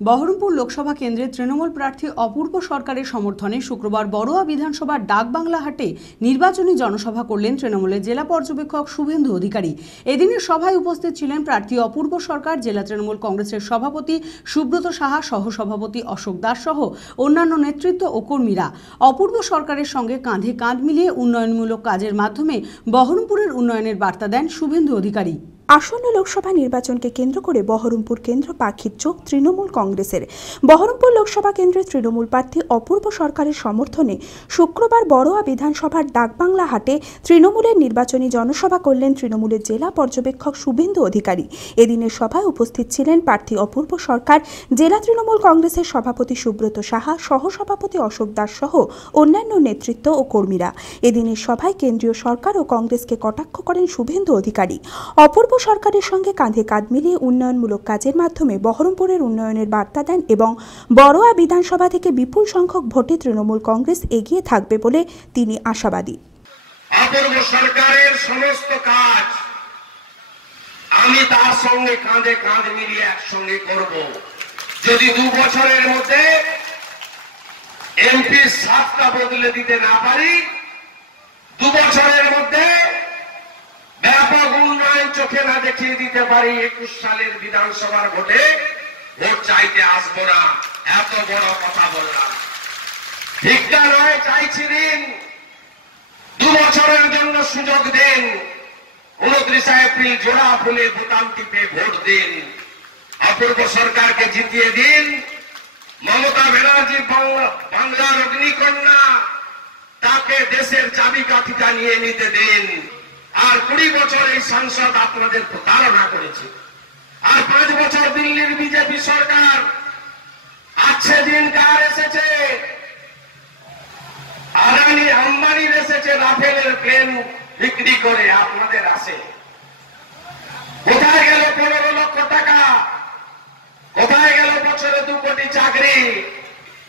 Baharampur Lok Sabha কেন্দ্রে তৃণমূল প্রার্থী অপূর্ব সরকারের সমর্থনে শুক্রবার বড়োয়া বিধানসভার ডাকবাংলাহাটে নির্বাচনী জনসভা করলেন তৃণমূলের জেলা পর্যবেক্ষক শুভেন্দু অধিকারী। এদিনের সভায় উপস্থিত ছিলেন প্রার্থী অপূর্ব সরকার, জেলা তৃণমূল কংগ্রেসের সভাপতি সুব্রত সাহা, সহসভাপতি অশোক দাস সহ অন্যান্য নেতৃত্ব ও কর্মীরা। অপূর্ব সরকারের সঙ্গে কাঁধে কাঁধ মিলিয়ে উন্নয়নমূলক কাজের মাধ্যমে বহরমপুরের উন্নয়নের বার্তা দেন শুভেন্দু অধিকারী। আসন্ন লোকসভা নির্বাচনকে কেন্দ্র করে বহরমপুর কেন্দ্র পাখির চোখ তৃণমূল কংগ্রেসের। বহরমপুর লোকসভা কেন্দ্রের তৃণমূল প্রার্থী অপূর্ব সরকারের সমর্থনে শুক্রবার বড়োয়া বিধানসভার ডাকবাংলা হাটে তৃণমূলের নির্বাচনী জনসভা করলেন তৃণমূলের জেলা পর্যবেক্ষক শুভেন্দু অধিকারী। এদিনের সভায় উপস্থিত ছিলেন প্রার্থী অপূর্ব সরকার, জেলা তৃণমূল কংগ্রেসের সভাপতি সুব্রত সাহা, সহসভাপতি অশোক দাস সহ অন্যান্য নেতৃত্ব ও কর্মীরা। এদিনের সভায় কেন্দ্রীয় সরকার ও কংগ্রেসকে কটাক্ষ করেন শুভেন্দু অধিকারী। অপূর্ব সরকারের সঙ্গে কাঁধে কাঁধ মিলিয়ে উন্নয়নমূলক কাজের মাধ্যমে বহরমপুরের উন্নয়নের বার্তা দেন এবং বড়োয়া বিধানসভা থেকে বিপুল সংখ্যক ভোটে তৃণমূল কংগ্রেস এগিয়ে থাকবে বলে তিনি আশাবাদী। সরকারের সমস্ত কাজ আমি তার সঙ্গে কাঁধে কাঁধ মিলিয়ে একসঙ্গে করব। যদি দু বছরের মধ্যে এমপি সাতটা বদলে দিতে না পারি, দু বছরের মধ্যে ব্যাপক উন্নয়ন চোখে না দেখিয়ে দিতে পারি একুশ সালের বিধানসভার ভোটে। ভোট চাইতে আসব না। এত বড় কথা বললাম। ভিক্ষা নয় চাইছি ঋণ। দু বছরের জন্য সুযোগ দিন। উনত্রিশে এপ্রিল জোড়া ফুলে বোতাম টিপে ভোট দিন। অপূর্ব সরকারকে জিতিয়ে দিন। মমতা ব্যানার্জি বাংলার অগ্নিকন্যা, তাকে দেশের চাবি কাঠিটা নিয়ে নিতে দিন। আর কুড়ি বছর এই সংসদ আপনাদের প্রতারণা করেছে। আর পাঁচ বছর দিল্লির বিজেপি সরকার আছে দিন কার এসেছে? আদানি আম্বানির এসেছে, রাফেলের প্লেন বিক্রি করে আপনাদের আসে কোথায় গেল পনেরো লক্ষ টাকা? কোথায় গেল বছরে দু কোটি চাকরি?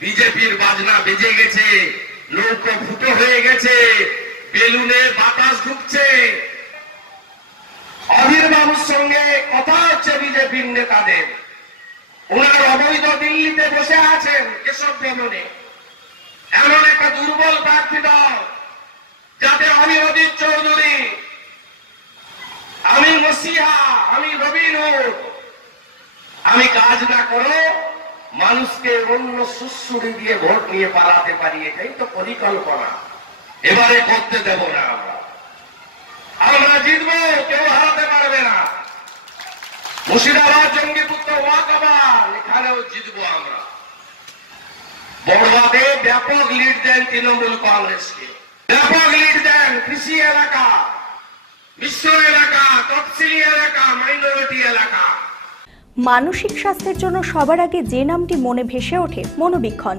বিজেপির বাজনা বেজে গেছে, নৌকো ফুটো হয়ে গেছে। বেলুনে বাতাস ঢুকছে। অধীর বাবুর সঙ্গে কথা হচ্ছে বিজেপির নেতাদের ওনার অবৈধ দিল্লিতে বসে আছেন কেশব ভ্রমণে। এমন একটা দুর্বল প্রার্থী দল, যাতে আমি অজিত চৌধুরী, আমি মসিহা, আমি রবিনুর আমি কাজ না করো মানুষকে অন্য সুশ্রুড়ি দিয়ে ভোট নিয়ে পালাতে পারি, এটাই তো পরিকল্পনা। এবারে করতে দেব না আমরা। আমরা জিতবো, কেউ হারাতে পারবে না। মুর্শিদাবাদ, জঙ্গিপুত্র ওয়াকাবার এখানেও জিতবো আমরা। বড়বাদে ব্যাপক লিড দেন তৃণমূল কংগ্রেসকে। ব্যাপক লিড দেন কৃষি এলাকা বিশ্ব এলাকা, তফসিলি এলাকা মাইনরিটি এলাকা। মানসিক স্বাস্থ্যের জন্য সবার আগে যে নামটি মনে ভেসে ওঠে, মনোবীক্ষণ।